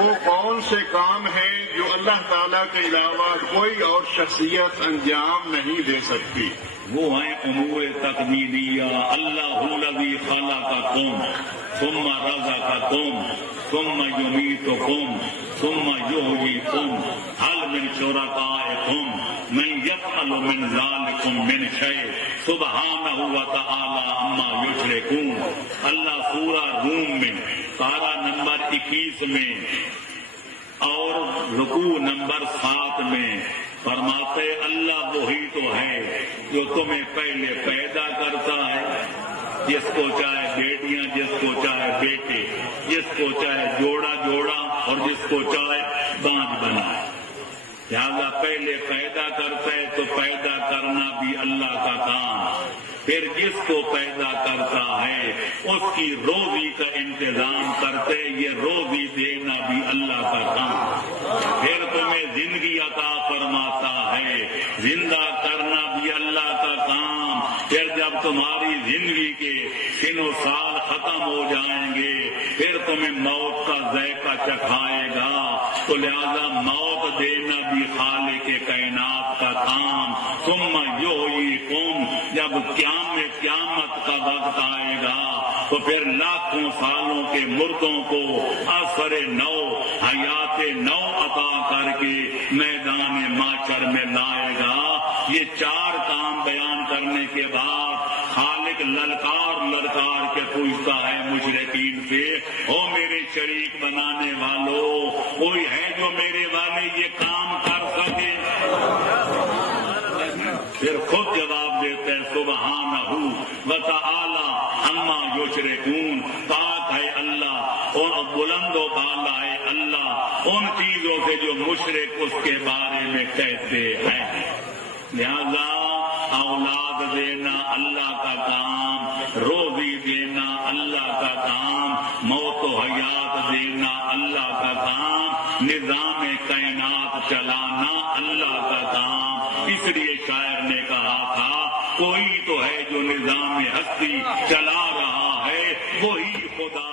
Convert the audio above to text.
وہ کون سے کام ہیں جو اللہ تعالیٰ کے علاوہ کوئی اور شخصیت انجام نہیں دے سکتی؟ وہ ہیں امور تقدیریہ. اللہ الذی خلقکم ثم رزقکم ثم یمیتکم ثم یحییکم هل من شرکائکم من یفعل من ذلکم من شیء سبحانہ وتعالی عما یشرکون. اللہ سورہ روم میں پارہ نمبر 21 میں اور رکوع نمبر 7 میں فرماتے اللہ وہی تو ہے جو تمہیں پہلے پیدا کرتا ہے، جس کو چاہے بیٹیاں، جس کو چاہے بیٹے، جس کو چاہے جوڑا جوڑا اور جس کو چاہے بانجھ بنائے. لہذا پہلے پیدا کرتا ہے تو پیدا کرنا بھی اللہ کا کام، پھر جس کو پیدا کرتا ہے اس کی روزی کا انتظام کرتے، یہ روزی دینا بھی اللہ کا کام، پھر تمہیں زندگی عطا فرماتا ہے، زندہ کرنا بھی اللہ کا کام. پھر جب تمہاری زندگی کے سنو سال ختم ہو جائیں گے پھر تمہیں موت کا ذائقہ چکھائے گا. تو لہذا موت دینا بھی خالق کائنات کا کام. ثم یحییکم، جب قیامت کا وقت آئے گا تو پھر لاکھوں سالوں کے مردوں کو اثر نو، حیات نو عطا کر کے میدان محشر میں لائے گا. یہ 4 کام بیان کرنے کے بعد خالق للکار کے پوچھتا ہے مشرکین سے، او میرے شریک بنانے والوں، کوئی ہے جو میرے والے یہ کام کر سکے؟ پھر خود جواب دیتے ہیں سبحانہ وتعالی عما یشرکون. پاک ہے اللہ اور بلند و بالا ہے اللہ ان چیزوں سے جو مشرک اس کے بارے میں کہتے ہیں. لہذا اولاد دینا اللہ کا کام، روزی دینا اللہ کا کام، موت و حیات دینا اللہ کا کام، نظام کائنات چلانا اللہ کا کام. اس لیے شاعر نے کہا تھا کوئی تو ہے جو نظام ہستی چلا رہا ہے، وہی خدا